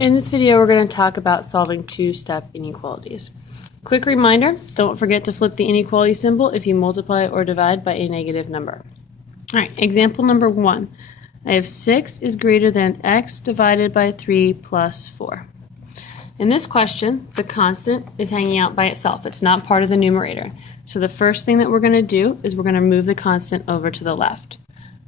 In this video, we're going to talk about solving two-step inequalities. Quick reminder, don't forget to flip the inequality symbol if you multiply or divide by a negative number. All right, example number 1. I have 6 is greater than x divided by 3 plus 4. In this question, the constant is hanging out by itself. It's not part of the numerator. So the first thing that we're going to do is we're going to move the constant over to the left.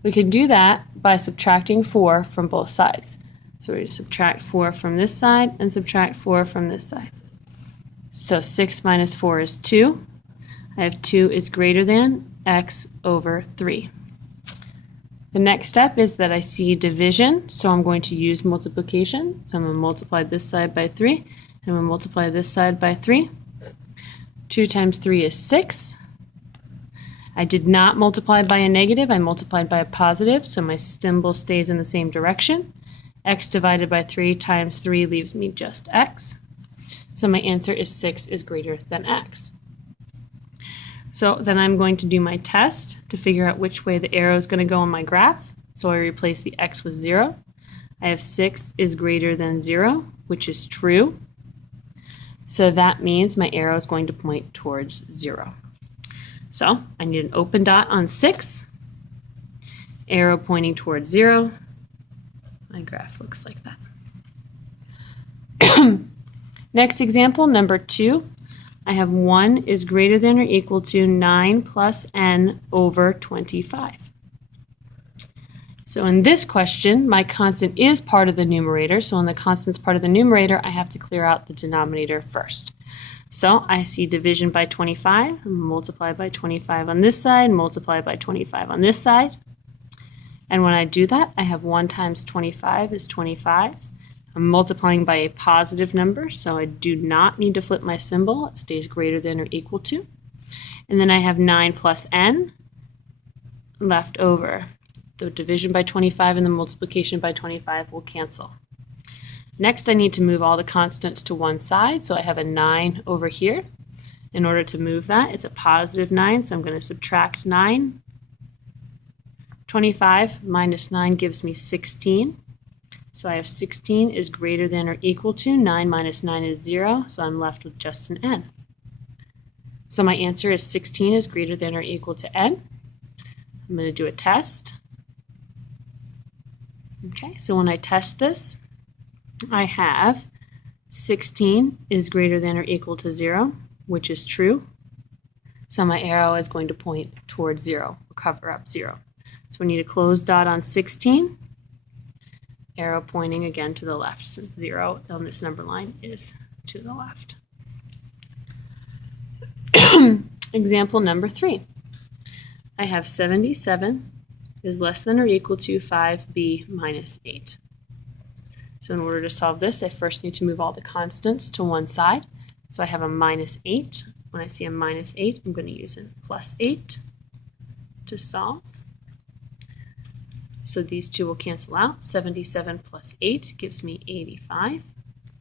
We can do that by subtracting 4 from both sides. So we subtract 4 from this side and subtract 4 from this side. So 6 minus 4 is 2. I have 2 is greater than x over 3. The next step is that I see division, so I'm going to use multiplication. So I'm going to multiply this side by 3, and I'm going to multiply this side by 3. 2 times 3 is 6. I did not multiply by a negative, I multiplied by a positive, so my symbol stays in the same direction. X divided by 3 times 3 leaves me just x. So my answer is 6 is greater than x. So then I'm going to do my test to figure out which way the arrow is going to go on my graph. So I replace the x with 0. I have 6 is greater than 0, which is true. So that means my arrow is going to point towards 0. So I need an open dot on 6, arrow pointing towards 0. My graph looks like that. Next example, number 2. I have 1 is greater than or equal to 9 plus n over 25. So in this question, my constant is part of the numerator. So when the constant's part of the numerator, I have to clear out the denominator first. So I see division by 25. Multiply by 25 on this side, multiply by 25 on this side. And when I do that, I have 1 times 25 is 25. I'm multiplying by a positive number, so I do not need to flip my symbol. It stays greater than or equal to. And then I have 9 plus n left over. The division by 25 and the multiplication by 25 will cancel. Next, I need to move all the constants to one side, so I have a 9 over here. In order to move that, it's a positive 9, so I'm going to subtract 9. 25 minus 9 gives me 16. So I have 16 is greater than or equal to 9 minus 9 is 0, so I'm left with just an n. So my answer is 16 is greater than or equal to n. I'm going to do a test. Okay, so when I test this, I have 16 is greater than or equal to 0, which is true. So my arrow is going to point towards 0, or cover up 0. So we need a closed dot on 16, arrow pointing again to the left, since 0 on this number line is to the left. Example number 3. I have 77 is less than or equal to 5b minus 8. So in order to solve this, I first need to move all the constants to one side. So I have a minus 8. When I see a minus 8, I'm going to use a plus 8 to solve. So these two will cancel out. 77 plus 8 gives me 85.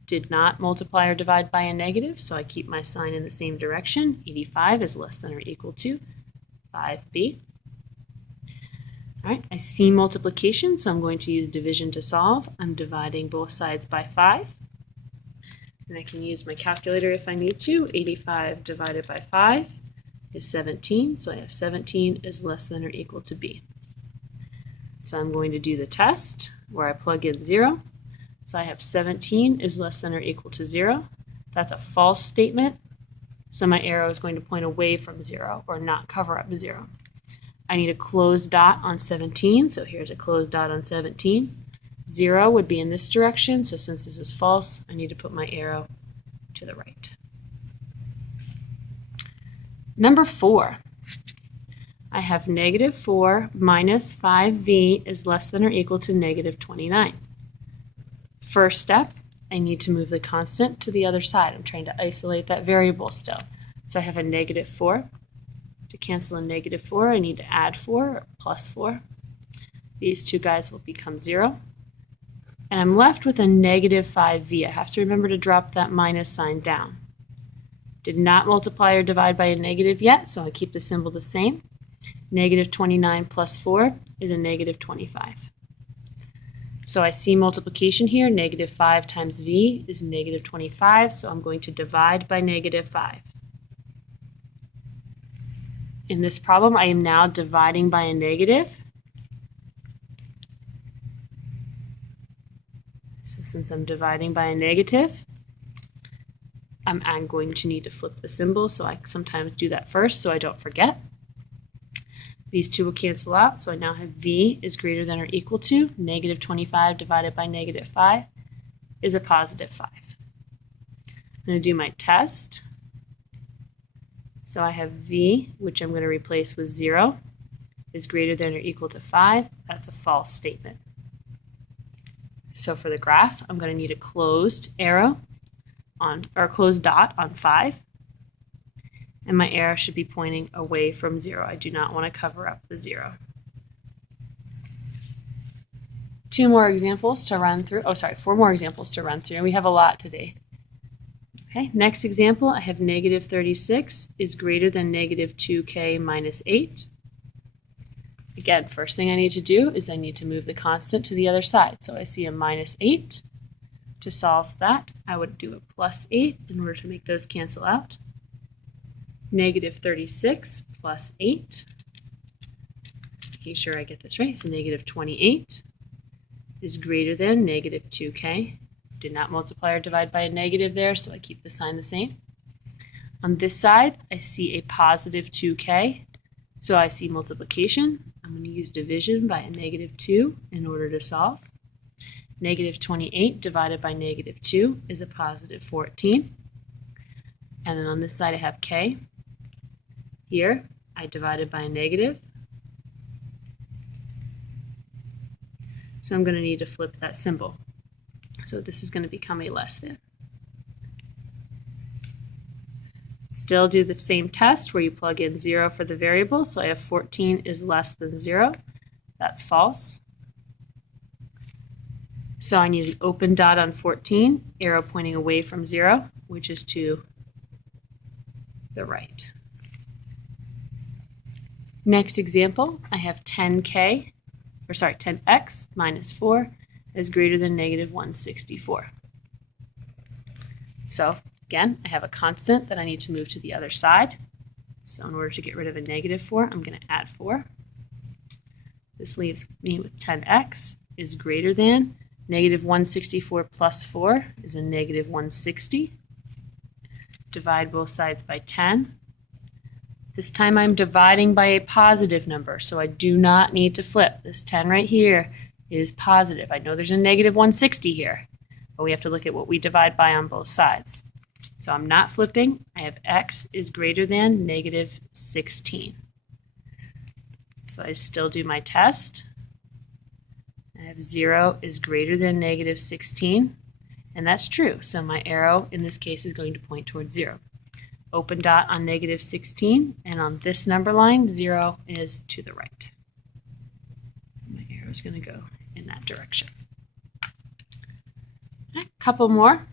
Did not multiply or divide by a negative, so I keep my sign in the same direction. 85 is less than or equal to 5b. All right, I see multiplication, so I'm going to use division to solve. I'm dividing both sides by 5. And I can use my calculator if I need to. 85 divided by 5 is 17, so I have 17 is less than or equal to b. So I'm going to do the test where I plug in 0. So I have 17 is less than or equal to 0. That's a false statement. So my arrow is going to point away from 0 or not cover up 0. I need a closed dot on 17. So here's a closed dot on 17. 0 would be in this direction. So since this is false, I need to put my arrow to the right. Number 4. I have negative 4 minus 5v is less than or equal to negative 29. First step, I need to move the constant to the other side. I'm trying to isolate that variable still. So I have a negative 4. To cancel a negative 4, I need to add 4 or plus 4. These two guys will become 0. And I'm left with a negative 5v. I have to remember to drop that minus sign down. Did not multiply or divide by a negative yet, so I keep the symbol the same. Negative 29 plus 4 is a negative 25. So I see multiplication here. Negative 5 times v is negative 25, so I'm going to divide by negative 5. In this problem, I am now dividing by a negative. So since I'm dividing by a negative, I'm going to need to flip the symbol, so I sometimes do that first so I don't forget. These two will cancel out, so I now have v is greater than or equal to negative 25 divided by negative 5 is a positive 5. I'm going to do my test. So I have v, which I'm going to replace with 0, is greater than or equal to 5. That's a false statement. So for the graph, I'm going to need a closed arrow on, or a closed dot on 5. And my arrow should be pointing away from 0. I do not want to cover up the 0. 4 more examples to run through. We have a lot today. Okay, next example, I have negative 36 is greater than negative 2k minus 8. Again, first thing I need to do is I need to move the constant to the other side. So I see a minus 8. To solve that, I would do a plus 8 in order to make those cancel out. Negative 36 plus 8, making sure I get this right, so negative 28 is greater than negative 2k. Did not multiply or divide by a negative there, so I keep the sign the same. On this side, I see a positive 2k, so I see multiplication. I'm going to use division by a negative 2 in order to solve. Negative 28 divided by negative 2 is a positive 14. And then on this side, I have k. Here, I divided by a negative. So I'm going to need to flip that symbol. So this is going to become a less than. Still do the same test where you plug in 0 for the variable. So I have 14 is less than 0. That's false. So I need an open dot on 14, arrow pointing away from 0, which is to the right. Next example, I have 10x minus 4 is greater than negative 164. So again, I have a constant that I need to move to the other side. So in order to get rid of a negative 4, I'm going to add 4. This leaves me with 10x is greater than negative 164 plus 4 is a negative 160. Divide both sides by 10. This time I'm dividing by a positive number, so I do not need to flip. This 10 right here is positive. I know there's a negative 160 here, but we have to look at what we divide by on both sides. So I'm not flipping. I have x is greater than negative 16. So I still do my test. I have 0 is greater than negative 16, and that's true. So my arrow in this case is going to point towards 0. Open dot on negative 16, and on this number line, 0 is to the right. My arrow is going to go in that direction. A couple more.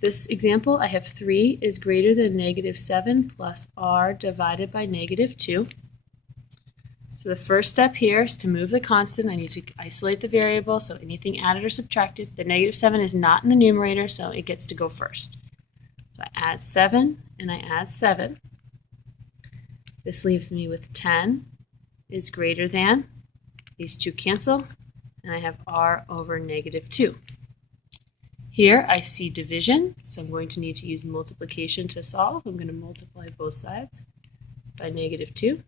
This example, I have 3 is greater than negative 7 plus r divided by negative 2. So the first step here is to move the constant. I need to isolate the variable, so anything added or subtracted. The negative 7 is not in the numerator, so it gets to go first. So I add 7 and I add 7. This leaves me with 10 is greater than. These two cancel, and I have r over negative 2. Here I see division, so I'm going to need to use multiplication to solve. I'm going to multiply both sides by negative 2.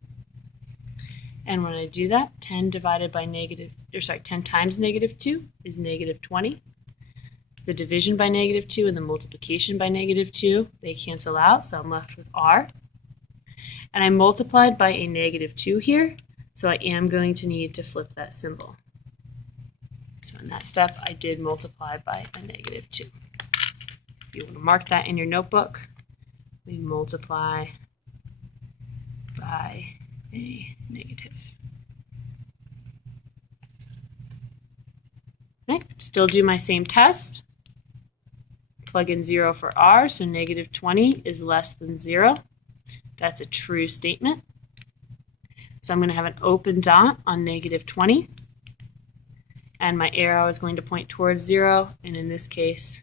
And when I do that, 10 times negative 2 is negative 20. The division by negative 2 and the multiplication by negative 2, they cancel out, so I'm left with r. And I multiplied by a negative 2 here, so I am going to need to flip that symbol. So in that step, I did multiply by a negative 2. If you want to mark that in your notebook, we multiply by a negative. Okay, still do my same test. Plug in 0 for r, so negative 20 is less than 0. That's a true statement. So I'm going to have an open dot on negative 20. and my arrow is going to point towards 0, and in this case,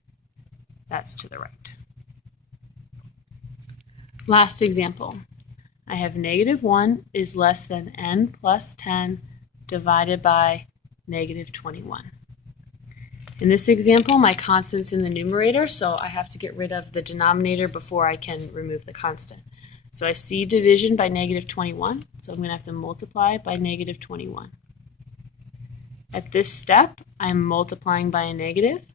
that's to the right. Last example. I have -1 is less than n plus 10 divided by -21. In this example, my constant's in the numerator, so I have to get rid of the denominator before I can remove the constant. So I see division by -21, so I'm going to have to multiply by -21. At this step, I'm multiplying by a negative.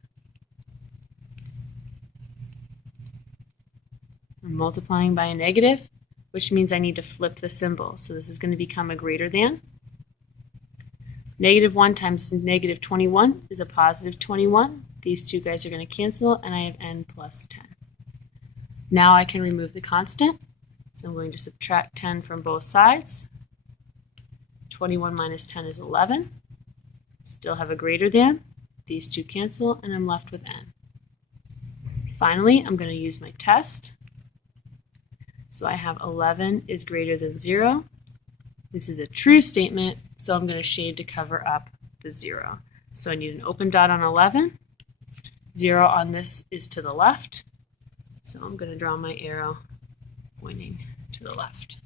I'm multiplying by a negative, which means I need to flip the symbol. So this is going to become a greater than. -1 times -21 is a positive 21. These two guys are going to cancel, and I have n plus 10. Now I can remove the constant. So I'm going to subtract 10 from both sides. 21 minus 10 is 11. Still have a greater than. These two cancel, and I'm left with n. Finally, I'm going to use my test. So I have 11 is greater than 0. This is a true statement, so I'm going to shade to cover up the 0. So I need an open dot on 11. 0 on this is to the left. So I'm going to draw my arrow pointing to the left.